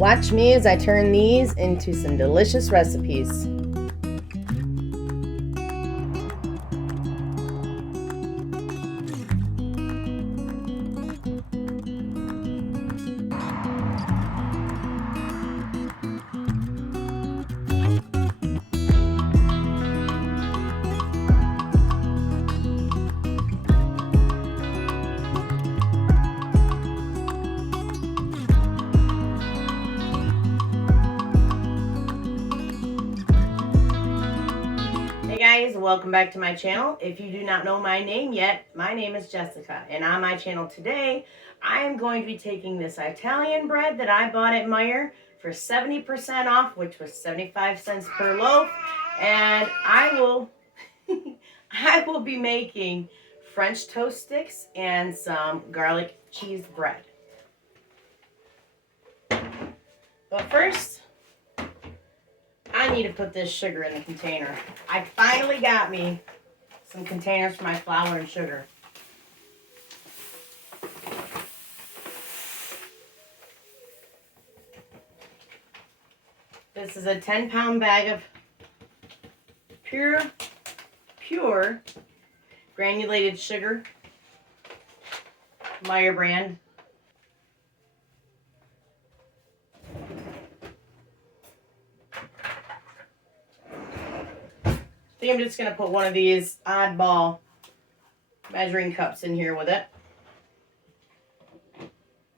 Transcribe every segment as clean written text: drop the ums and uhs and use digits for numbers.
Watch me as I turn these into some delicious recipes. Hey guys, welcome back to my channel. If you do not know my name yet, my name is Jessica, and on my channel today, I am going to be taking this Italian bread that I bought at Meijer for 70% off, which was 75 cents per loaf, and I will be making French toast sticks and some garlic cheese bread. But first, I need to put this sugar in the container. I finally got me some containers for my flour and sugar. This is a 10-pound bag of pure granulated sugar, Meijer brand. I think I'm just going to put one of these oddball measuring cups in here with it.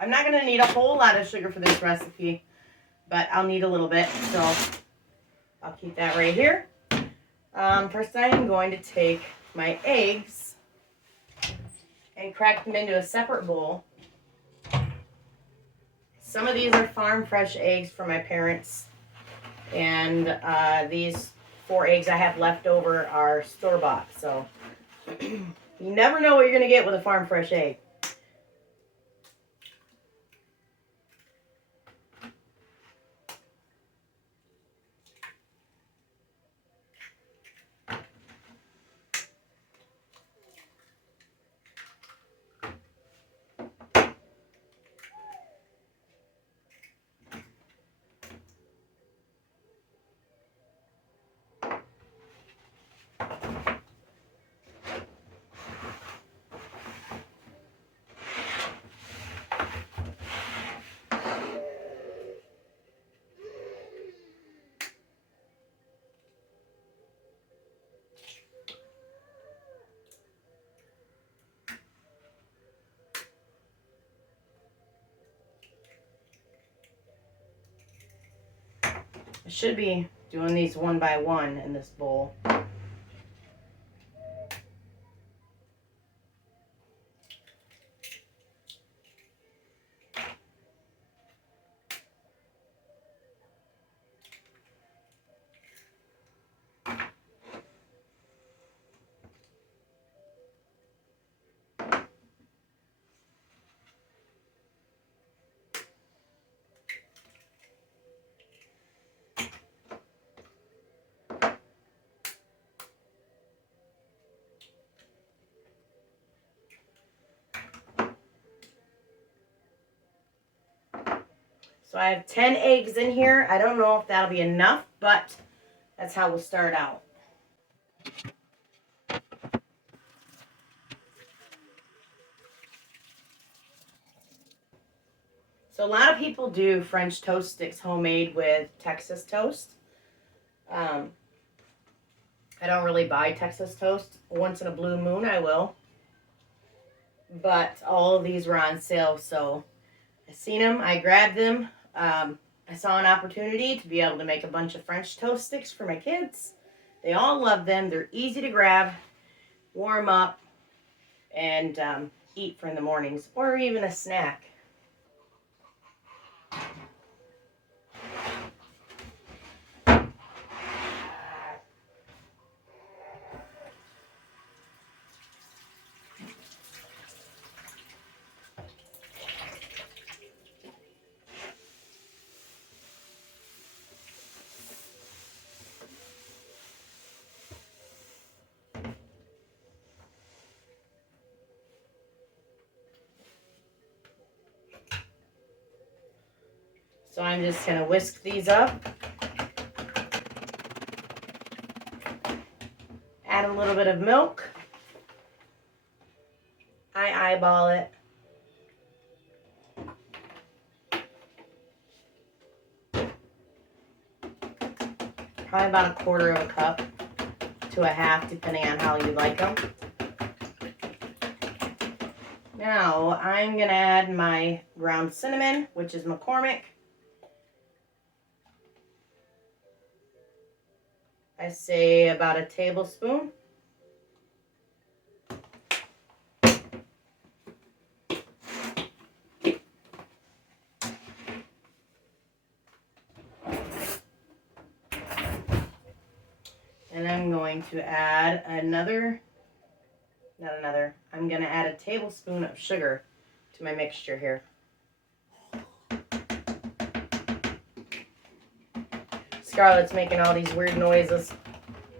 I'm not going to need a whole lot of sugar for this recipe, but I'll need a little bit, so I'll keep that right here. First I am going to take my eggs and crack them into a separate bowl. Some of these are farm fresh eggs from my parents, and these 4 eggs I have left over are store-bought, so you never know what you're going to get with a farm fresh egg. I should be doing these one by one in this bowl. So I have 10 eggs in here. I don't know if that'll be enough, but that's how we'll start out. So a lot of people do French toast sticks homemade with Texas toast. I don't really buy Texas toast. Once in a blue moon I will. But all of these were on sale, so I seen them, I grabbed them. I saw an opportunity to be able to make a bunch of French toast sticks for my kids. They all love them. They're easy to grab, warm up, and eat for in the mornings, or even a snack. So I'm just going to whisk these up. Add a little bit of milk. I eyeball it. Probably about 1/4 cup to a half, depending on how you like them. Now I'm going to add my ground cinnamon, which is McCormick. I say about a tablespoon. And I'm going to add I'm going to add a tablespoon of sugar to my mixture here. Scarlett's making all these weird noises,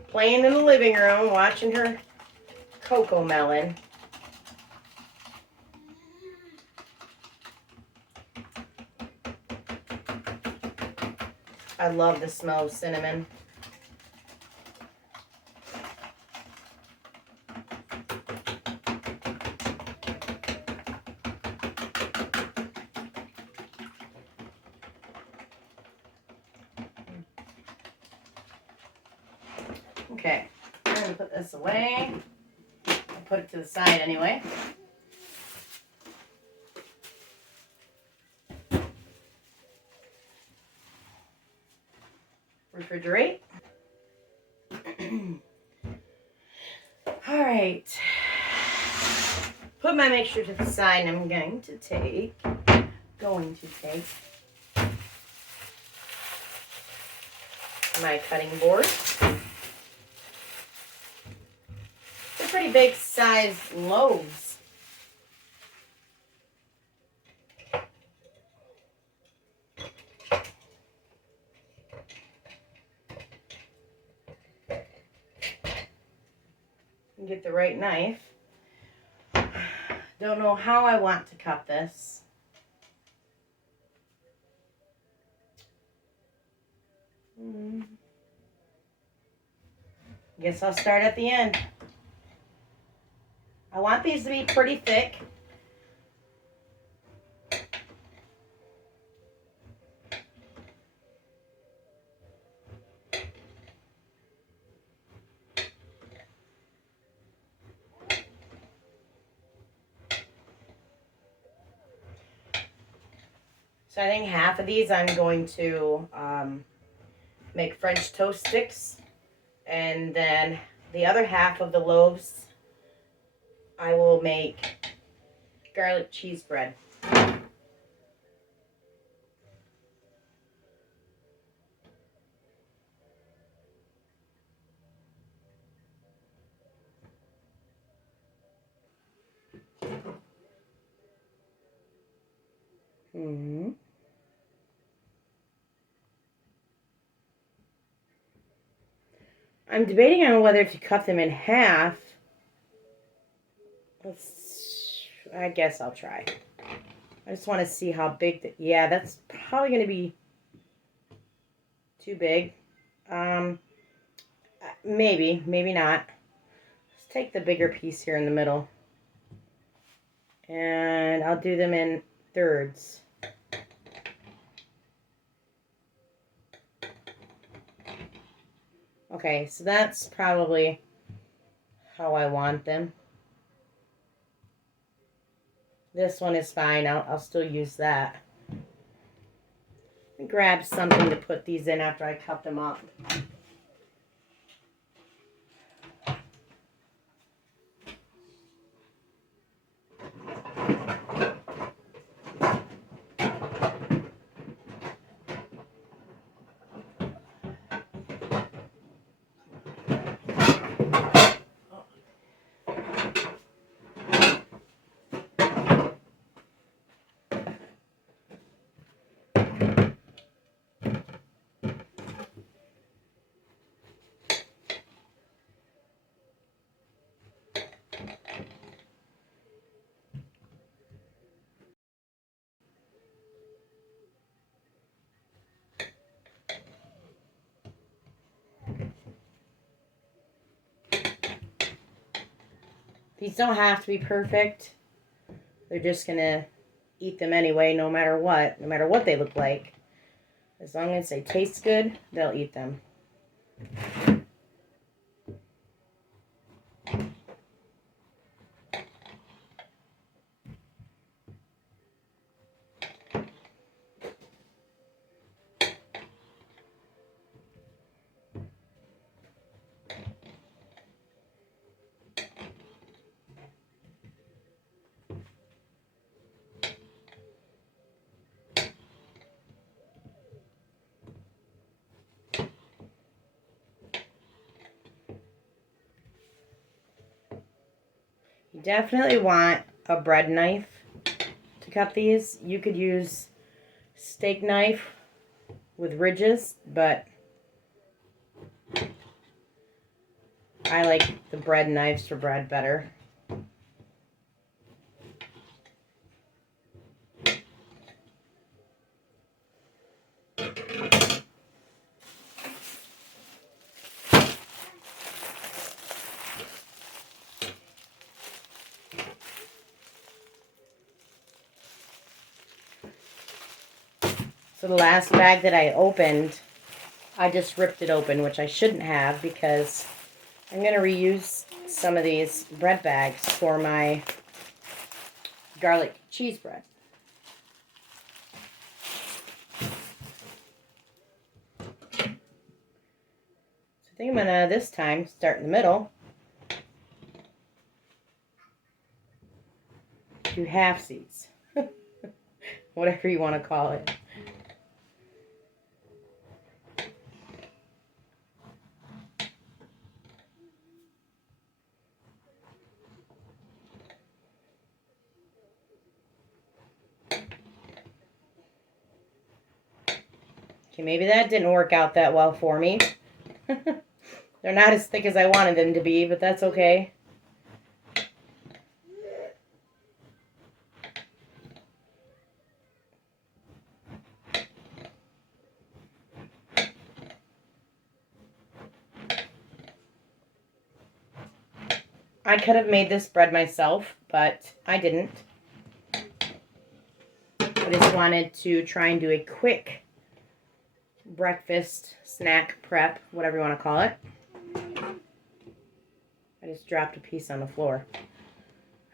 playing in the living room, watching her cocoa melon. I love the smell of cinnamon. Okay, I'm going to put this away. I'll put it to the side anyway. Refrigerate. All right. Put my mixture to the side, and I'm going to take my cutting board. They're pretty big size loaves. Get the right knife. Don't know how I want to cut this. Guess I'll start at the end. I want these to be pretty thick. So I think half of these I'm going to make French toast sticks, and then the other half of the loaves I will make garlic cheese bread. I'm debating on whether to cut them in half. I guess I'll try. I just want to see how big. Yeah, that's probably going to be too big. Maybe not. Let's take the bigger piece here in the middle. And I'll do them in thirds. Okay, so that's probably how I want them. This one is fine. I'll still use that. Grab something to put these in after I cut them up. These don't have to be perfect. They're just going to eat them anyway, no matter what they look like. As long as they taste good, they'll eat them. You definitely want a bread knife to cut these. You could use steak knife with ridges, but I like the bread knives for bread better. So the last bag that I opened, I just ripped it open, which I shouldn't have because I'm going to reuse some of these bread bags for my garlic cheese bread. So I think I'm going to, this time, start in the middle. Do half-seeds. Whatever you want to call it. Okay, maybe that didn't work out that well for me. They're not as thick as I wanted them to be, but that's okay. I could have made this bread myself, but I didn't. I just wanted to try and do a quick breakfast snack prep, whatever you want to call it. I just dropped a piece on the floor.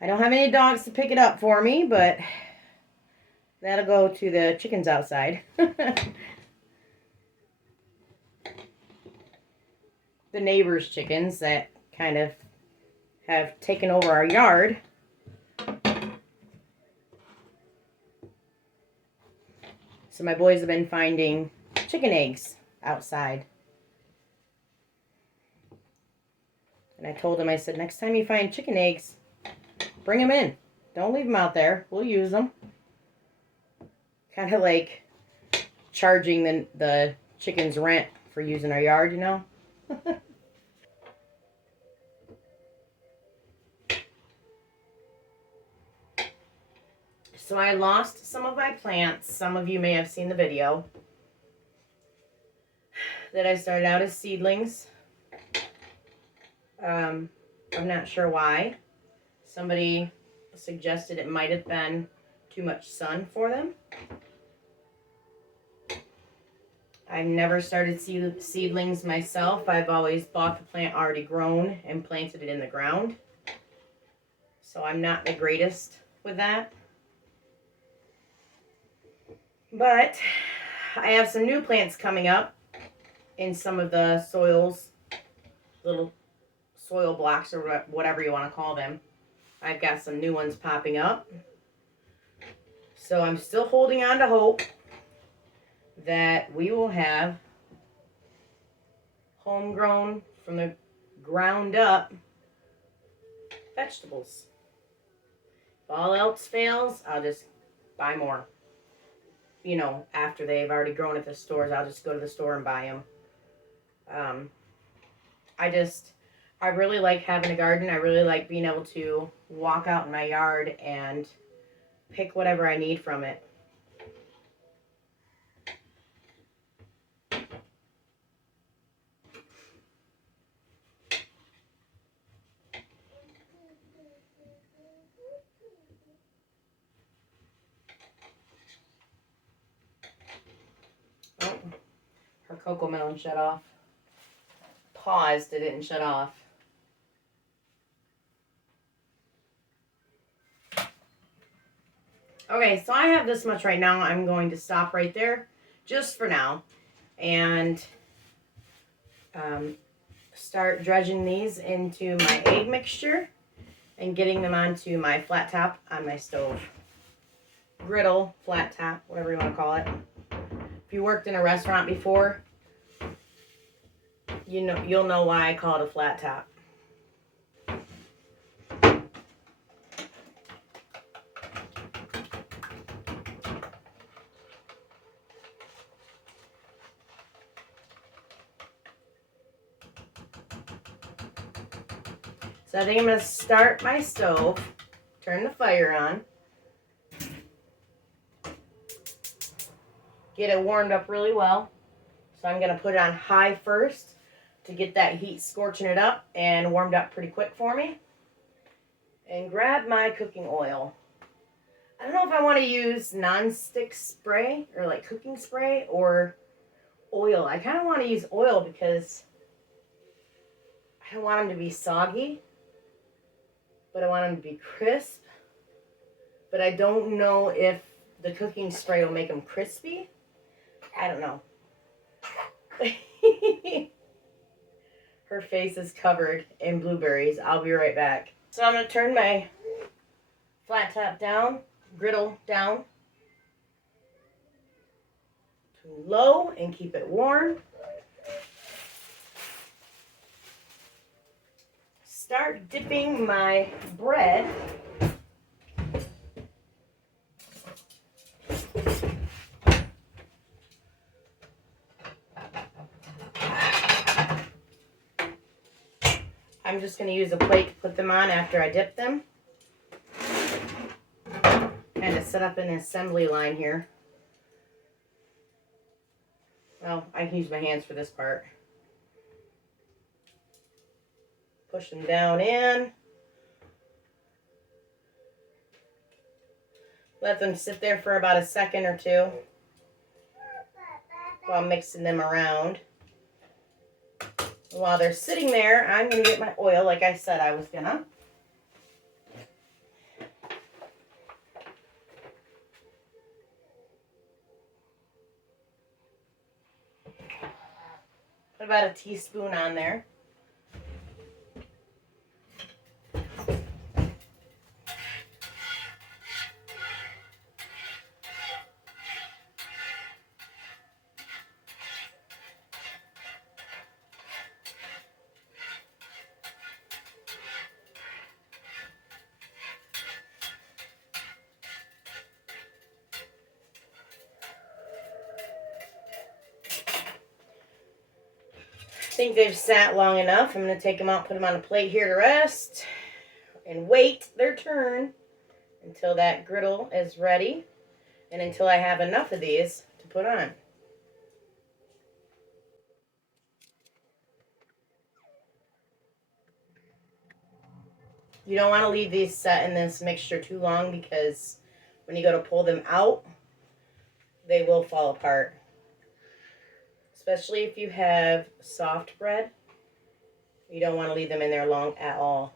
I don't have any dogs to pick it up for me, but that'll go to the chickens outside. The neighbors' chickens that kind of have taken over our yard. So my boys have been finding chicken eggs outside. And I told them, I said, next time you find chicken eggs, bring them in. Don't leave them out there. We'll use them. Kind of like charging the chickens rent for using our yard, you know? So I lost some of my plants. Some of you may have seen the video that I started out as seedlings. I'm not sure why. Somebody suggested it might have been too much sun for them. I've never started seedlings myself. I've always bought the plant already grown and planted it in the ground. So I'm not the greatest with that. But I have some new plants coming up in some of the soils, little soil blocks or whatever you want to call them. I've got some new ones popping up. So I'm still holding on to hope that we will have homegrown, from the ground up, vegetables. If all else fails, I'll just buy more. You know, after they've already grown at the stores, I'll just go to the store and buy them. I really like having a garden. I really like being able to walk out in my yard and pick whatever I need from it. Cocoa melon shut off. Paused, it didn't shut off. Okay, so I have this much right now. I'm going to stop right there just for now and start dredging these into my egg mixture and getting them onto my flat top on my stove. Griddle, flat top, whatever you want to call it. If you worked in a restaurant before, you'll know why I call it a flat top. So I think I'm going to start my stove, turn the fire on, get it warmed up really well. So I'm going to put it on high first to get that heat scorching it up and warmed up pretty quick for me. And grab my cooking oil. I don't know if I want to use non-stick spray or like cooking spray or oil. I kind of want to use oil because I don't want them to be soggy, but I want them to be crisp. But I don't know if the cooking spray will make them crispy. I don't know. Her face is covered in blueberries. I'll be right back. So I'm going to turn my flat top down, griddle down to low and keep it warm. Start dipping my bread I'm just going to use a plate to put them on after I dip them. And to set up an assembly line here. Well, I can use my hands for this part. Push them down in. Let them sit there for about a second or two while mixing them around. While they're sitting there, I'm going to get my oil like I said I was going to. Put about a teaspoon on there. I think they've sat long enough. I'm going to take them out, put them on a plate here to rest, and wait their turn until that griddle is ready and until I have enough of these to put on. You don't want to leave these set in this mixture too long because when you go to pull them out, they will fall apart. Especially if you have soft bread, you don't want to leave them in there long at all.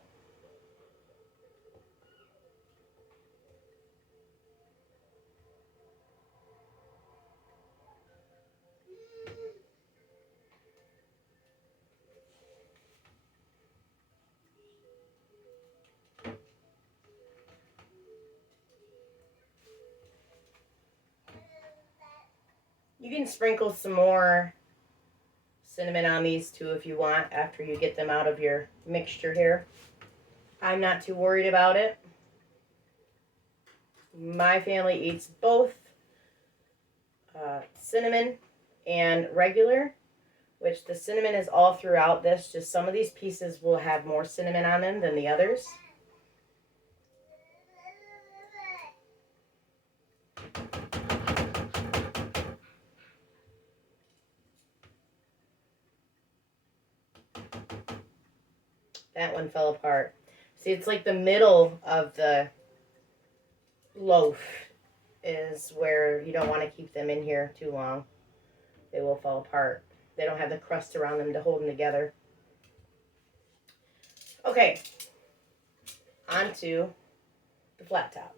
You can sprinkle some more cinnamon on these too if you want after you get them out of your mixture here. I'm not too worried about it. My family eats both cinnamon and regular, which the cinnamon is all throughout this. Just some of these pieces will have more cinnamon on them than the others. That one fell apart. See, it's like the middle of the loaf is where you don't want to keep them in here too long. They will fall apart. They don't have the crust around them to hold them together. Okay, onto the flat top.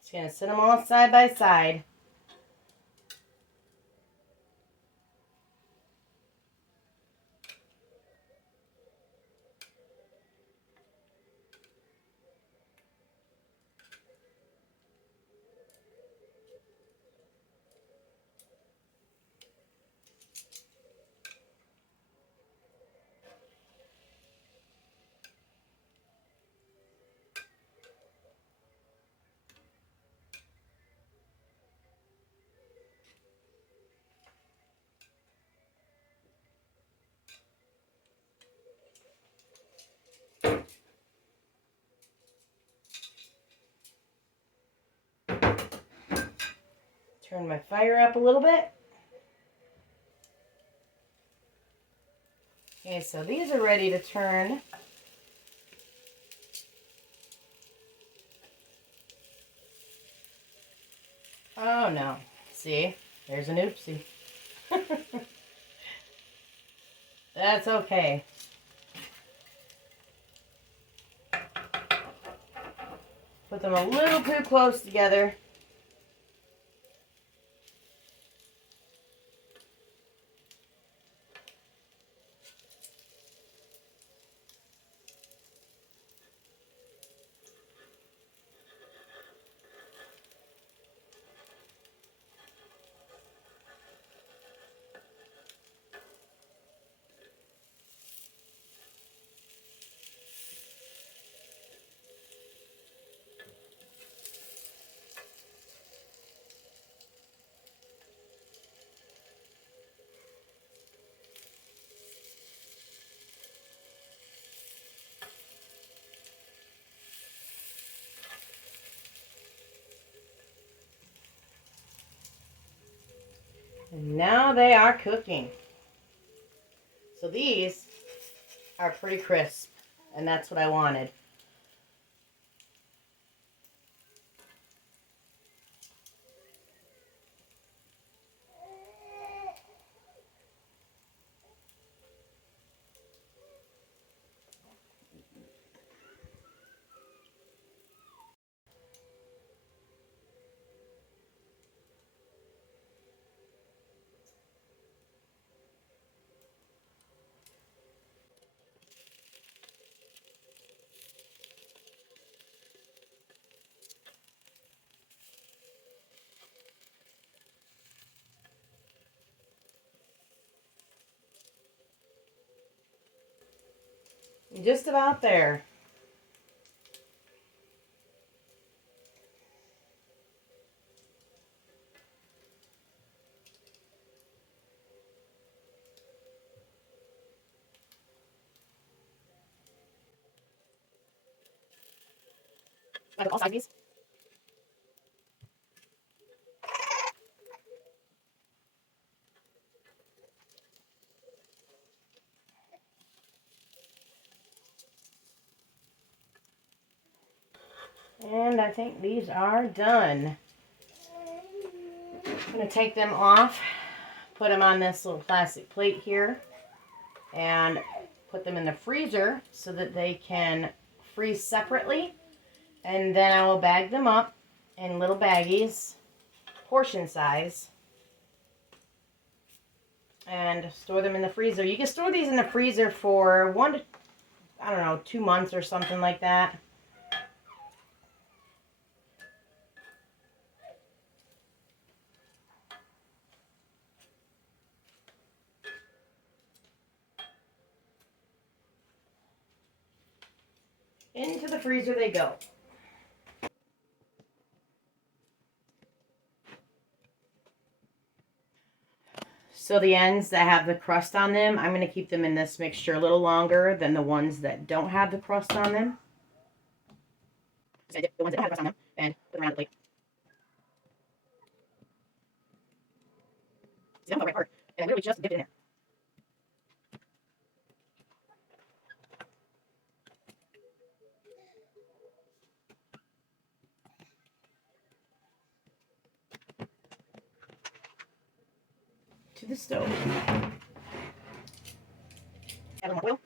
Just gonna sit them all side by side. Turn my fire up a little bit. Okay, so these are ready to turn. Oh no, see, there's an oopsie. That's okay. Put them a little too close together. And now they are cooking. So these are pretty crisp, and that's what I wanted. Just about there. Like all sides. And I think these are done. I'm going to take them off, put them on this little plastic plate here, and put them in the freezer so that they can freeze separately. And then I will bag them up in little baggies, portion size, and store them in the freezer. You can store these in the freezer for 1 to, I don't know, 2 months or something like that. Into the freezer they go. So the ends that have the crust on them, I'm going to keep them in this mixture a little longer than the ones that don't have the crust on them. So I dip the ones that don't have the crust on them and put them around the plate. See, that fell right apart. And I literally just dipped it in there. stove. Add a little oil.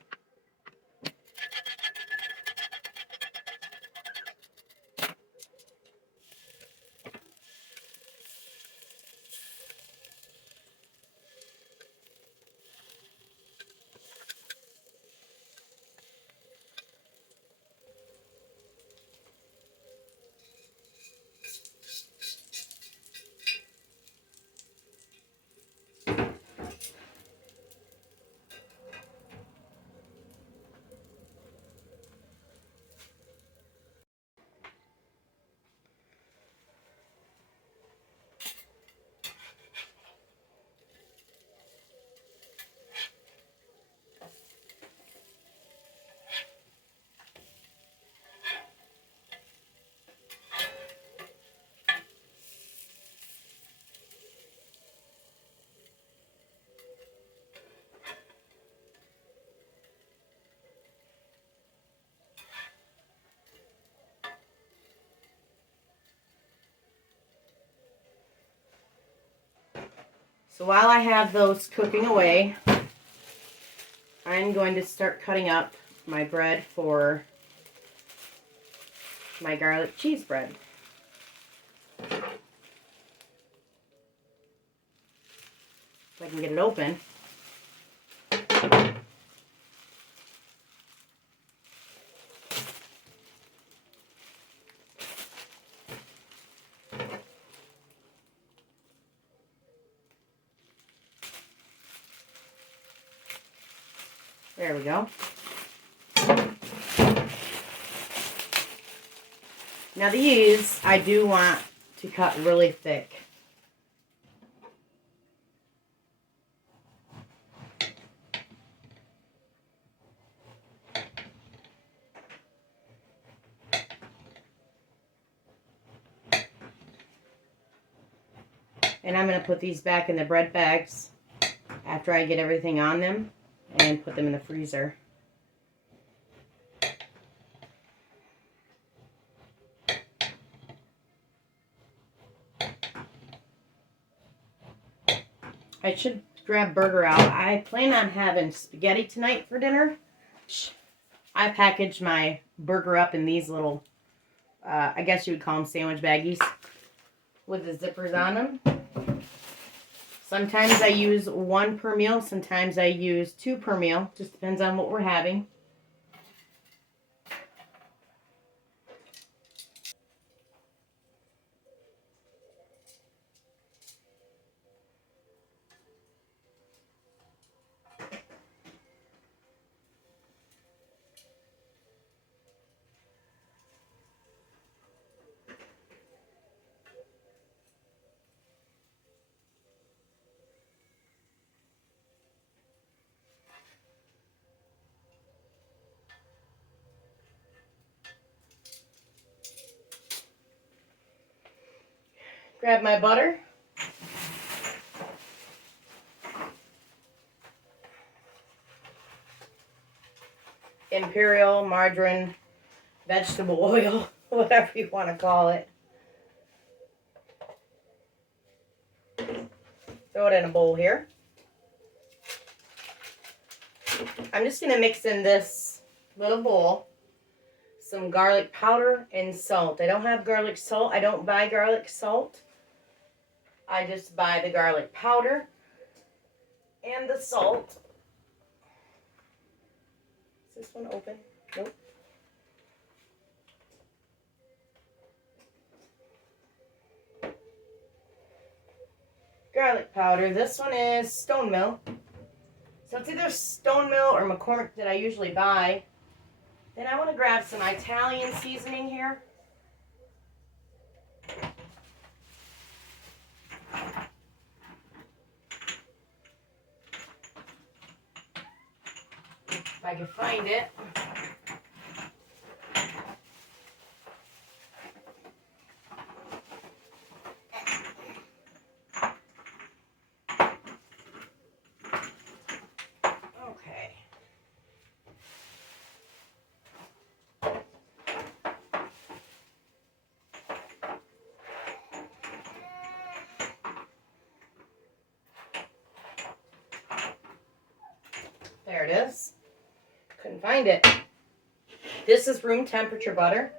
So while I have those cooking away, I'm going to start cutting up my bread for my garlic cheese bread. If I can get it open. There we go. Now these, I do want to cut really thick. And I'm going to put these back in the bread bags after I get everything on them and put them in the freezer. I should grab burger out. I plan on having spaghetti tonight for dinner. I packaged my burger up in these little, I guess you would call them sandwich baggies with the zippers on them. Sometimes I use 1 per meal. Sometimes I use 2 per meal. Just depends on what we're having. Grab my butter. Imperial, margarine, vegetable oil, whatever you want to call it. Throw it in a bowl here. I'm just going to mix in this little bowl some garlic powder and salt. I don't have garlic salt. I don't buy garlic salt. I just buy the garlic powder and the salt. Is this one open? Nope. Garlic powder. This one is Stone Mill. So it's either Stone Mill or McCormick that I usually buy. Then I want to grab some Italian seasoning here. If I can find it. Okay. There it is. Couldn't find it. This is room temperature butter,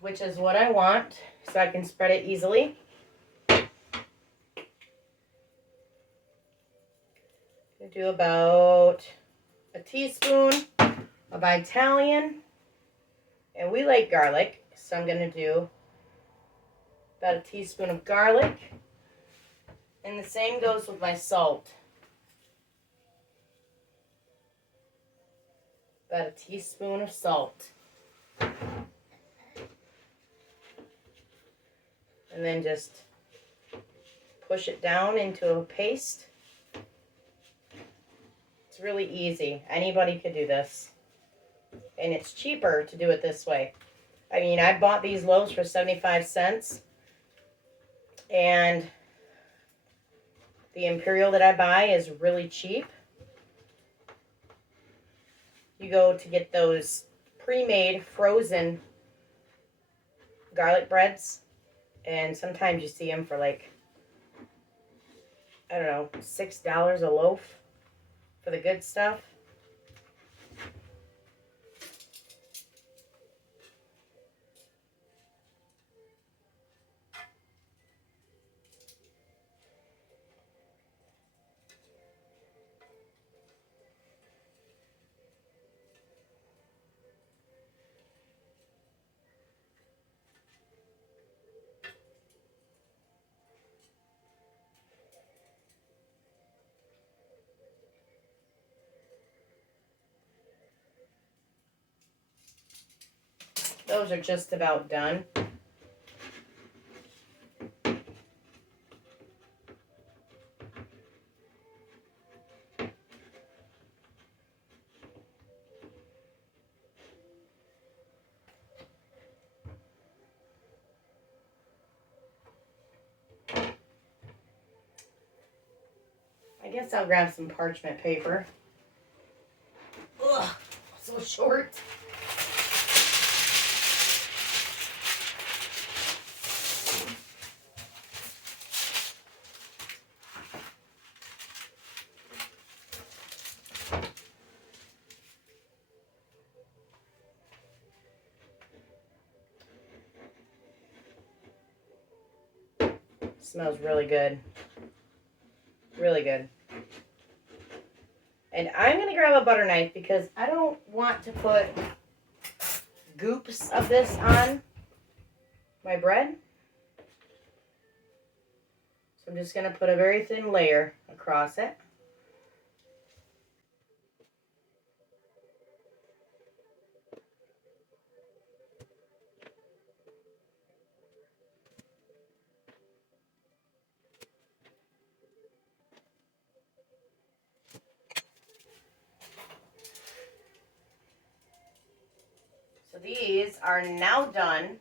which is what I want so I can spread it easily. I do about a teaspoon of Italian, and we like garlic, so I'm going to do about a teaspoon of garlic, and the same goes with my salt. About a teaspoon of salt. And then just push it down into a paste. It's really easy. Anybody could do this. And it's cheaper to do it this way. I mean, I bought these loaves for 75 cents. And the Imperial that I buy is really cheap. You go to get those pre-made frozen garlic breads, and sometimes you see them for like, I don't know, $6 a loaf for the good stuff. Those are just about done. I guess I'll grab some parchment paper. Ugh, so short. Smells really good. Really good. And I'm going to grab a butter knife because I don't want to put goops of this on my bread. So I'm just going to put a very thin layer across it. So these are now done.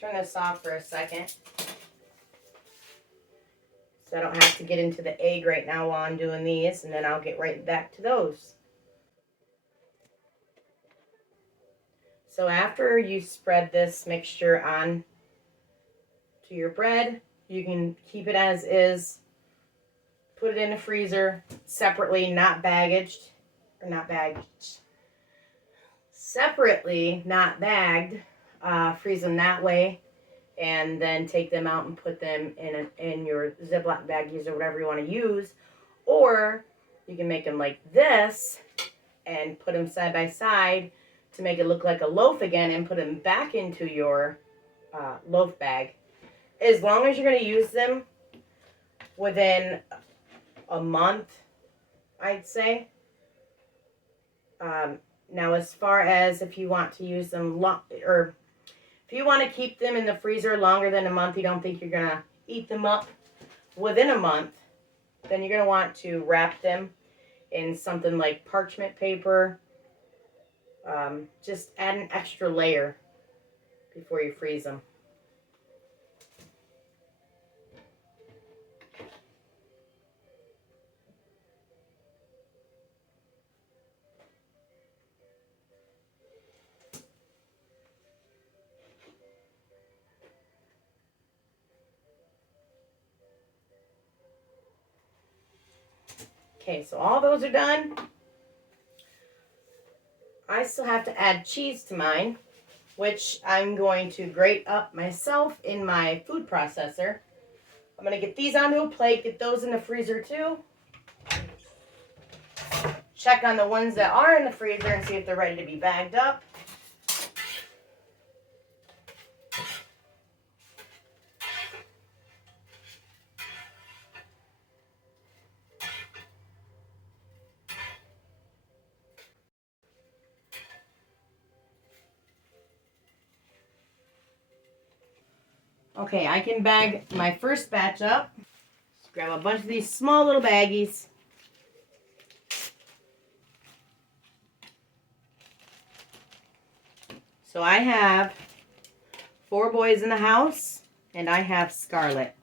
Turn this off for a second, so I don't have to get into the egg right now while I'm doing these, and then I'll get right back to those. So after you spread this mixture on to your bread, you can keep it as is, put it in the freezer separately, not baggaged, or not baggaged, separately, not bagged, freeze them that way, and then take them out and put them in your Ziploc baggies or whatever you want to use. Or you can make them like this and put them side by side to make it look like a loaf again, and put them back into your loaf bag. As long as you're going to use them within a month, I'd say. Now, as far as if you want to use them or if you want to keep them in the freezer longer than a month, you don't think you're going to eat them up within a month, then you're going to want to wrap them in something like parchment paper. Just add an extra layer before you freeze them. Okay, so all those are done. I still have to add cheese to mine, which I'm going to grate up myself in my food processor. I'm going to get these onto a plate, get those in the freezer too. Check on the ones that are in the freezer and see if they're ready to be bagged up. Okay, I can bag my first batch up. Just grab a bunch of these small little baggies. So I have 4 boys in the house, and I have Scarlett.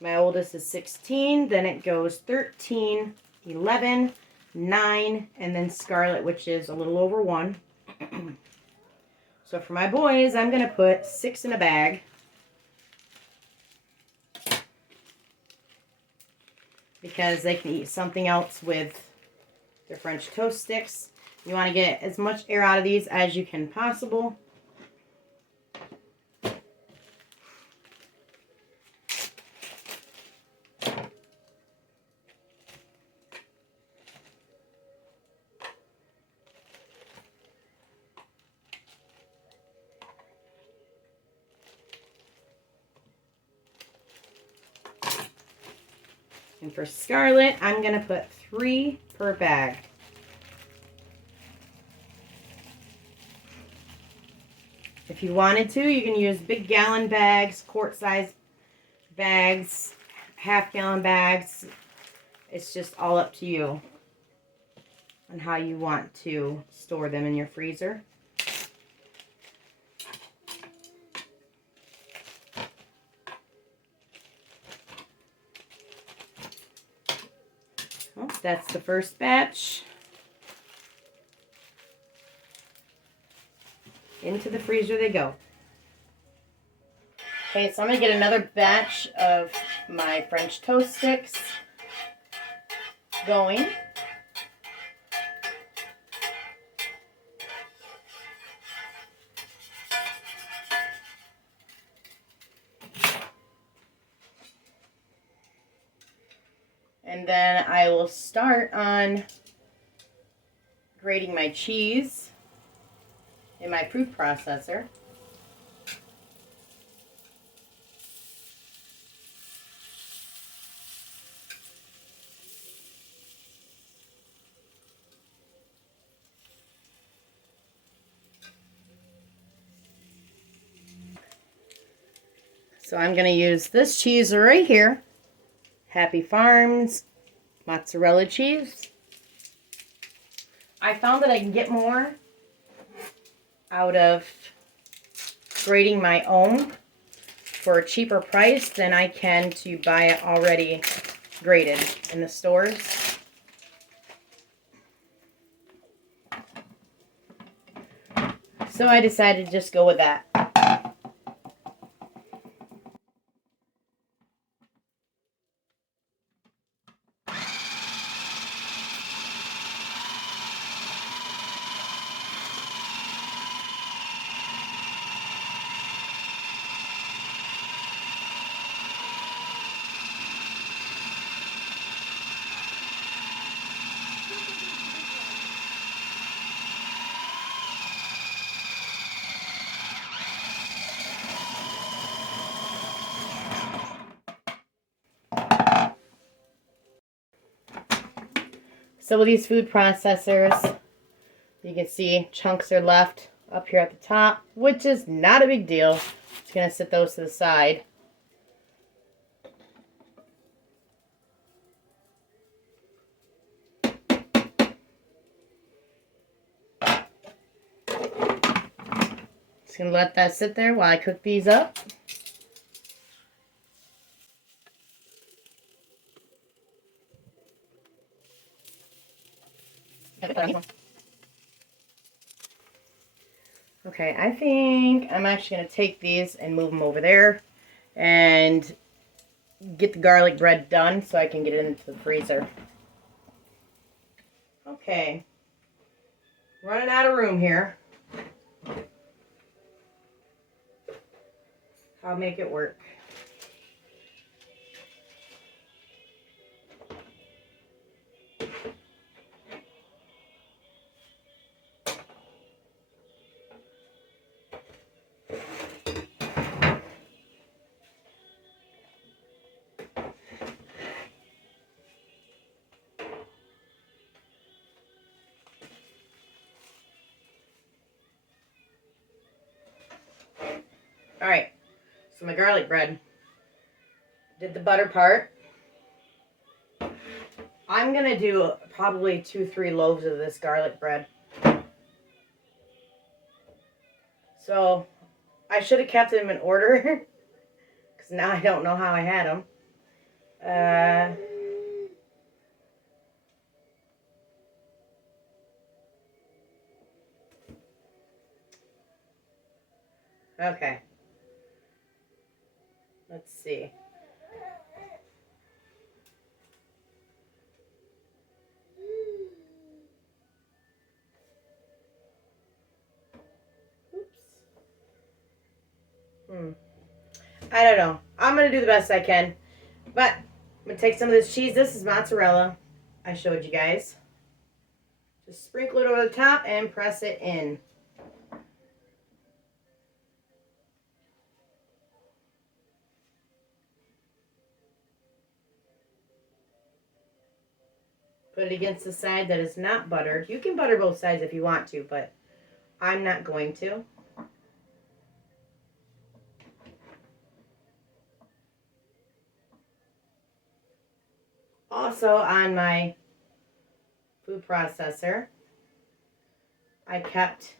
My oldest is 16, then it goes 13, 11, 9, and then Scarlett, which is a little over 1. So for my boys, I'm going to put 6 in a bag. Because they can eat something else with their French toast sticks. You want to get as much air out of these as you can possible. And for Scarlett, I'm going to put 3 per bag. If you wanted to, you can use big gallon bags, quart-size bags, half-gallon bags. It's just all up to you on how you want to store them in your freezer. Well, that's the first batch. Into the freezer they go. Okay, so I'm going to get another batch of my French toast sticks going. And then I will start on grating my cheese in my food processor. So I'm going to use this cheese right here, Happy Farms mozzarella cheese. I found that I can get more out of grating my own for a cheaper price than I can to buy it already grated in the stores. So I decided to just go with that. So with these food processors, you can see chunks are left up here at the top, which is not a big deal. Just going to set those to the side. Just going to let that sit there while I cook these up. Okay, I think I'm actually going to take these and move them over there and get the garlic bread done so I can get it into the freezer. Okay. Running out of room here. I'll make it work. All right, so my garlic bread. Did the butter part. I'm going to do probably 2-3 loaves of this garlic bread. So I should have kept them in order because now I don't know how I had them. Okay. Let's see. I don't know. I'm going to do the best I can. But I'm going to take some of this cheese. This is mozzarella. I showed you guys. Just sprinkle it over the top and press it in. Put it against the side that is not buttered. You can butter both sides if you want to, but I'm not going to. Also on my food processor, I kept,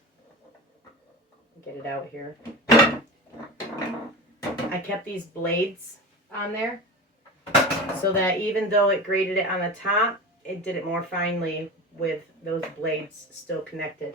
get it out here, I kept these blades on there so that even though it grated it on the top, it did it more finely with those blades still connected.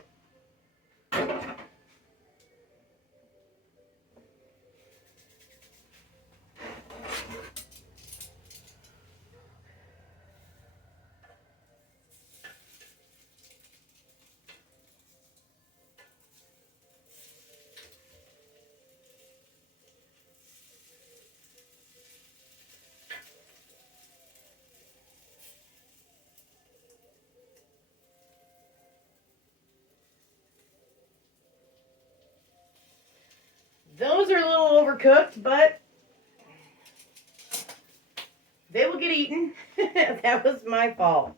Those are a little overcooked, but they will get eaten. That was my fault.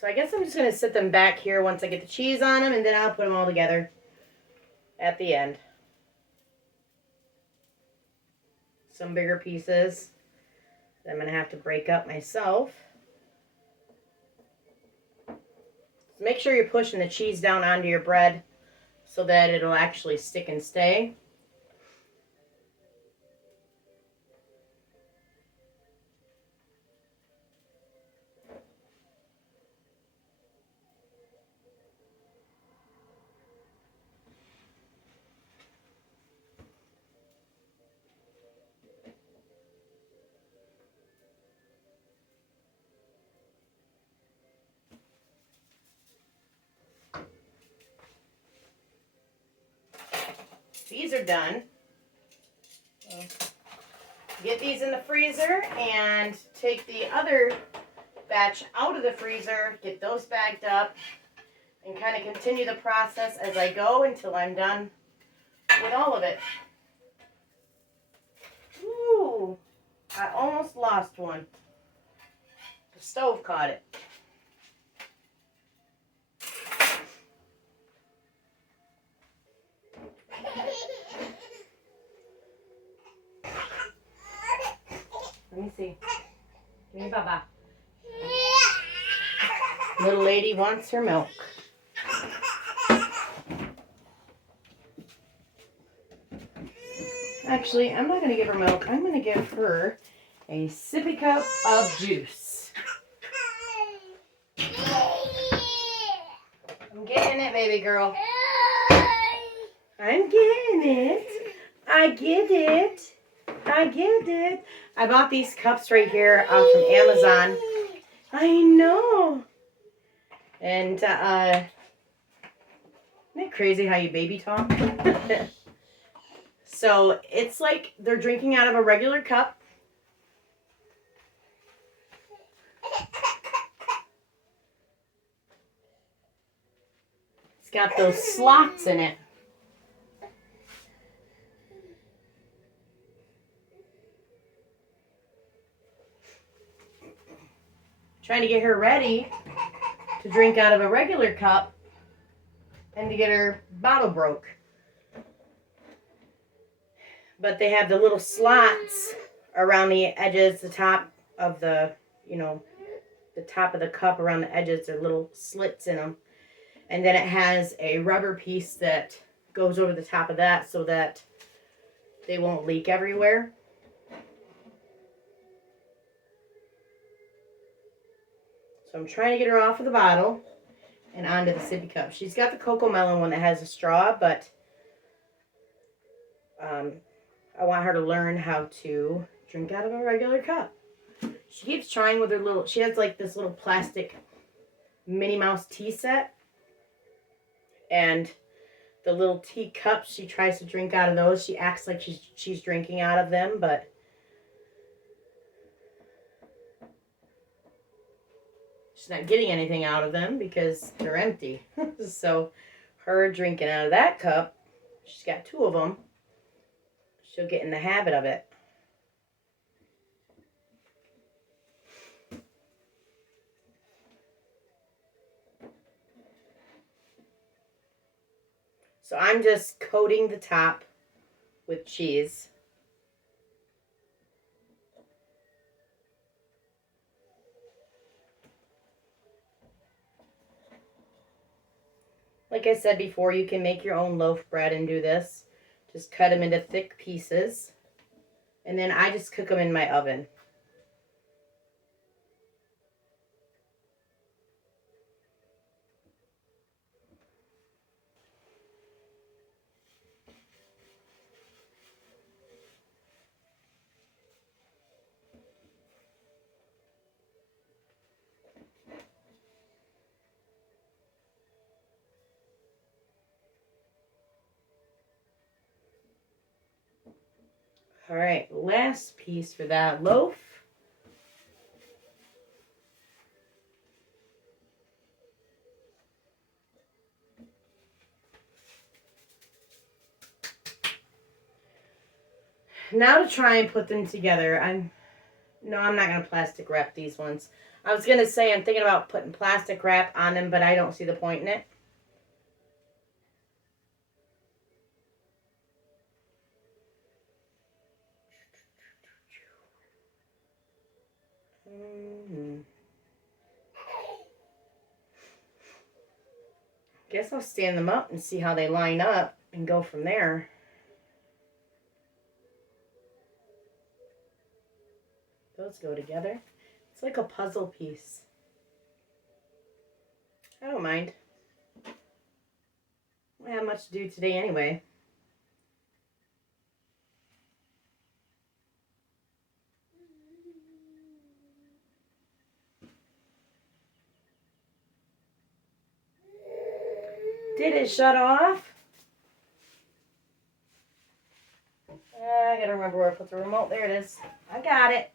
So I guess I'm just going to sit them back here once I get the cheese on them, and then I'll put them all together at the end. Some bigger pieces that I'm going to have to break up myself. So make sure you're pushing the cheese down onto your bread so that it'll actually stick and stay. These are done. Get these in the freezer and take the other batch out of the freezer, get those bagged up, and kind of continue the process as I go until I'm done with all of it. Ooh, I almost lost one. The stove caught it. Let me see. Give me Baba. Little lady wants her milk. Actually, I'm not going to give her milk. I'm going to give her a sippy cup of juice. I'm getting it, baby girl. I'm getting it. I get it. I get it. I bought these cups right here from Amazon. I know. And isn't it crazy how you baby talk? So it's like they're drinking out of a regular cup. It's got those slots in it. Trying to get her ready to drink out of a regular cup and to get her bottle broke. But they have the little slots around the edges, the top of the, the top of the cup around the edges. There are little slits in them. And then it has a rubber piece that goes over the top of that so that they won't leak everywhere. So I'm trying to get her off of the bottle and onto the sippy cup. She's got the Cocoa Melon one that has a straw, but I want her to learn how to drink out of a regular cup. She keeps trying with her little, she has like this little plastic Minnie Mouse tea set. And the little tea cups, she tries to drink out of those. She acts like she's drinking out of them, but she's not getting anything out of them because they're empty. So her drinking out of that cup, she's got 2 of them. She'll get in the habit of it. So I'm just coating the top with cheese. Like I said before, you can make your own loaf bread and do this. Just cut them into thick pieces. And then I just cook them in my oven. All right, last piece for that loaf. Now to try and put them together, I'm not going to plastic wrap these ones. I was going to say I'm thinking about putting plastic wrap on them, but I don't see the point in it. Guess I'll stand them up and see how they line up and go from there. Those go together. It's like a puzzle piece. I don't mind. I don't have much to do today anyway. Did it shut off? I gotta remember where I put the remote. There it is. I got it.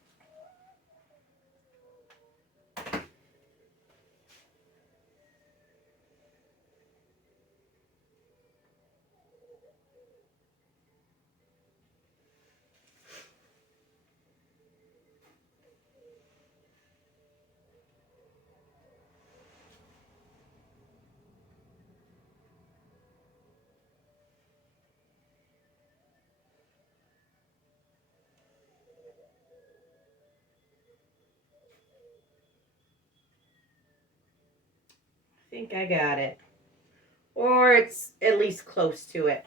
I think I got it. Or it's at least close to it.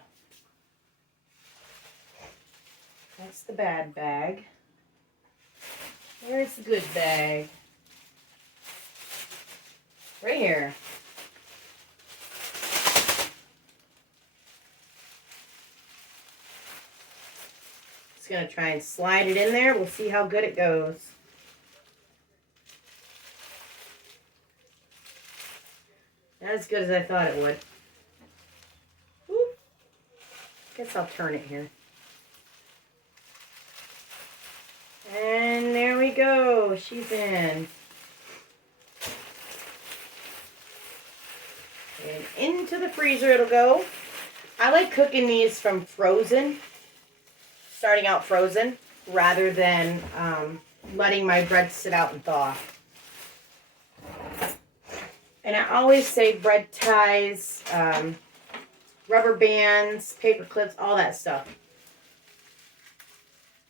That's the bad bag. Where's the good bag? Right here. Just gonna try and slide it in there. We'll see how good it goes. Not as good as I thought it would. Whoop. Guess I'll turn it here. And there we go. She's in. And into the freezer it'll go. I like cooking these from frozen, starting out frozen, rather than letting my bread sit out and thaw. And I always say bread ties, rubber bands, paper clips, all that stuff.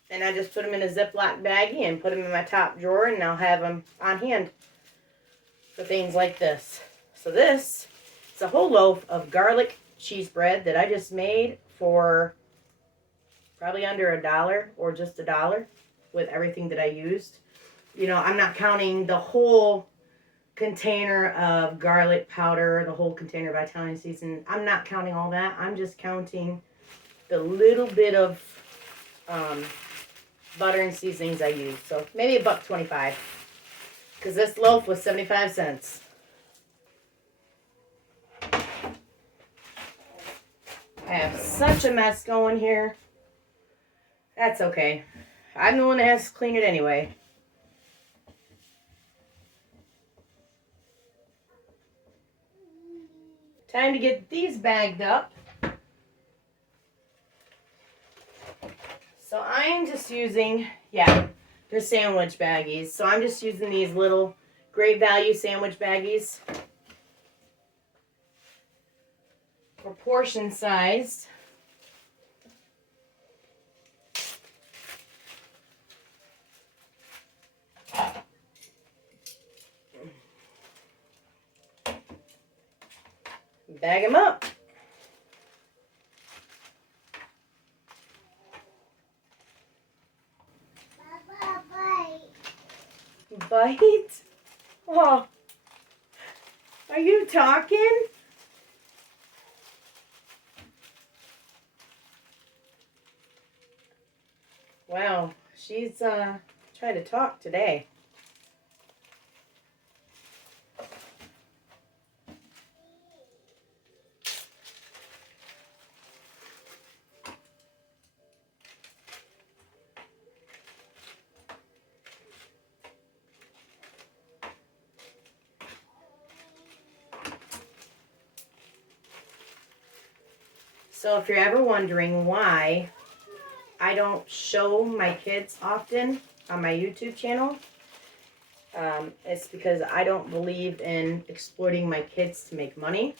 And I just put them in a Ziploc baggie and put them in my top drawer, and I'll have them on hand for things like this. So this is a whole loaf of garlic cheese bread that I just made for probably under $1 or just $1 with everything that I used. You know, I'm not counting the whole container of garlic powder, the whole container of Italian season. I'm not counting all that. I'm just counting the little bit of butter and seasonings I used. So maybe $1.25, because this loaf was 75 cents. I have such a mess going here. That's okay. I'm the one that has to clean it anyway. Time to get these bagged up. So I'm just using, they're sandwich baggies. So I'm just using these little Great Value sandwich baggies. For portion sized. Bag them up. Bite? Oh, are you talking? Wow, she's trying to talk today. So if you're ever wondering why I don't show my kids often on my YouTube channel, it's because I don't believe in exploiting my kids to make money.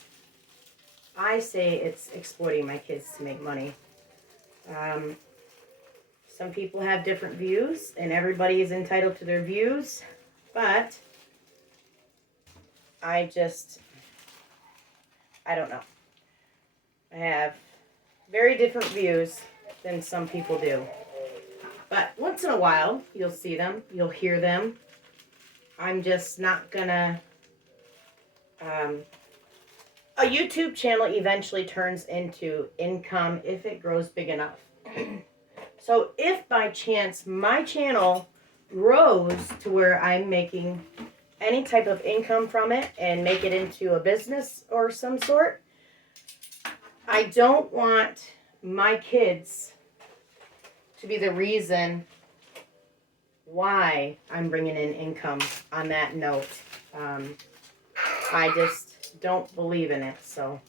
I say it's exploiting my kids to make money. Some people have different views, and everybody is entitled to their views, but I don't know. I have very different views than some people do. But once in a while, you'll see them, you'll hear them. I'm just not gonna... a YouTube channel eventually turns into income if it grows big enough. So if by chance my channel grows to where I'm making any type of income from it and make it into a business or some sort, I don't want my kids to be the reason why I'm bringing in income on that note. I just don't believe in it, so.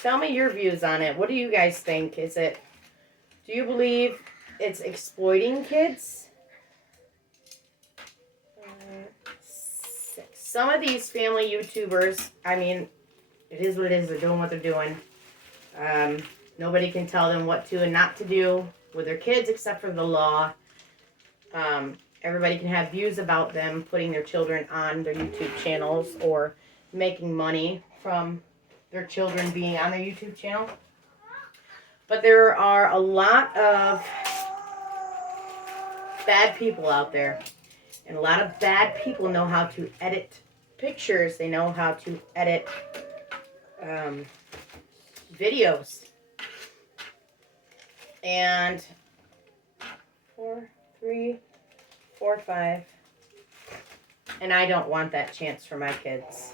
Tell me your views on it. What do you guys think? Do you believe it's exploiting kids? Some of these family YouTubers, I mean, it is what it is. They're doing what they're doing. Nobody can tell them what to and not to do with their kids except for the law. Everybody can have views about them putting their children on their YouTube channels or making money from their children being on their YouTube channel. But there are a lot of bad people out there. And a lot of bad people know how to edit pictures. They know how to edit videos. And 4, 3, 4, 5. And I don't want that chance for my kids.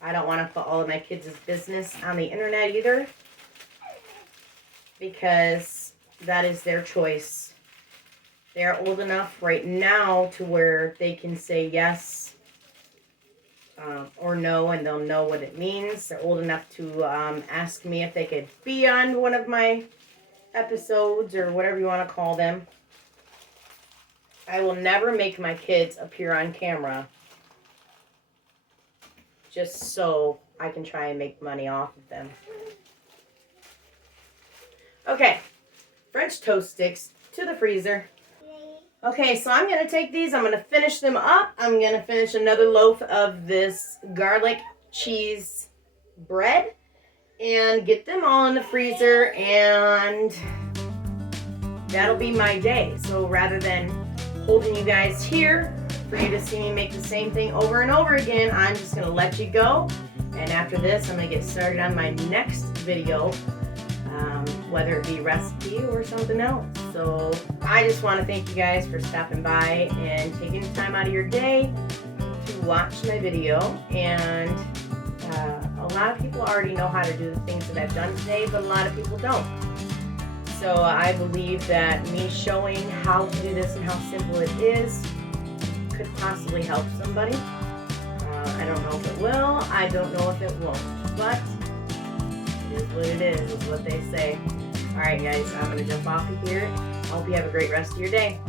I don't want to put all of my kids' business on the internet either, because that is their choice. They're old enough right now to where they can say yes or no, and they'll know what it means. They're old enough to ask me if they could be on one of my episodes or whatever you want to call them. I will never make my kids appear on camera just so I can try and make money off of them. Okay, French toast sticks to the freezer. Okay, so I'm going to take these. I'm going to finish them up. I'm going to finish another loaf of this garlic cheese bread and get them all in the freezer, and that'll be my day. So rather than holding you guys here for you to see me make the same thing over and over again, I'm just going to let you go. And after this, I'm going to get started on my next video, whether it be recipe or something else. So I just want to thank you guys for stopping by and taking the time out of your day to watch my video. And a lot of people already know how to do the things that I've done today, but a lot of people don't. So I believe that me showing how to do this and how simple it is could possibly help somebody. I don't know if it will. I don't know if it won't. But it is what it is what they say. Alright guys, I'm going to jump off of here. I hope you have a great rest of your day.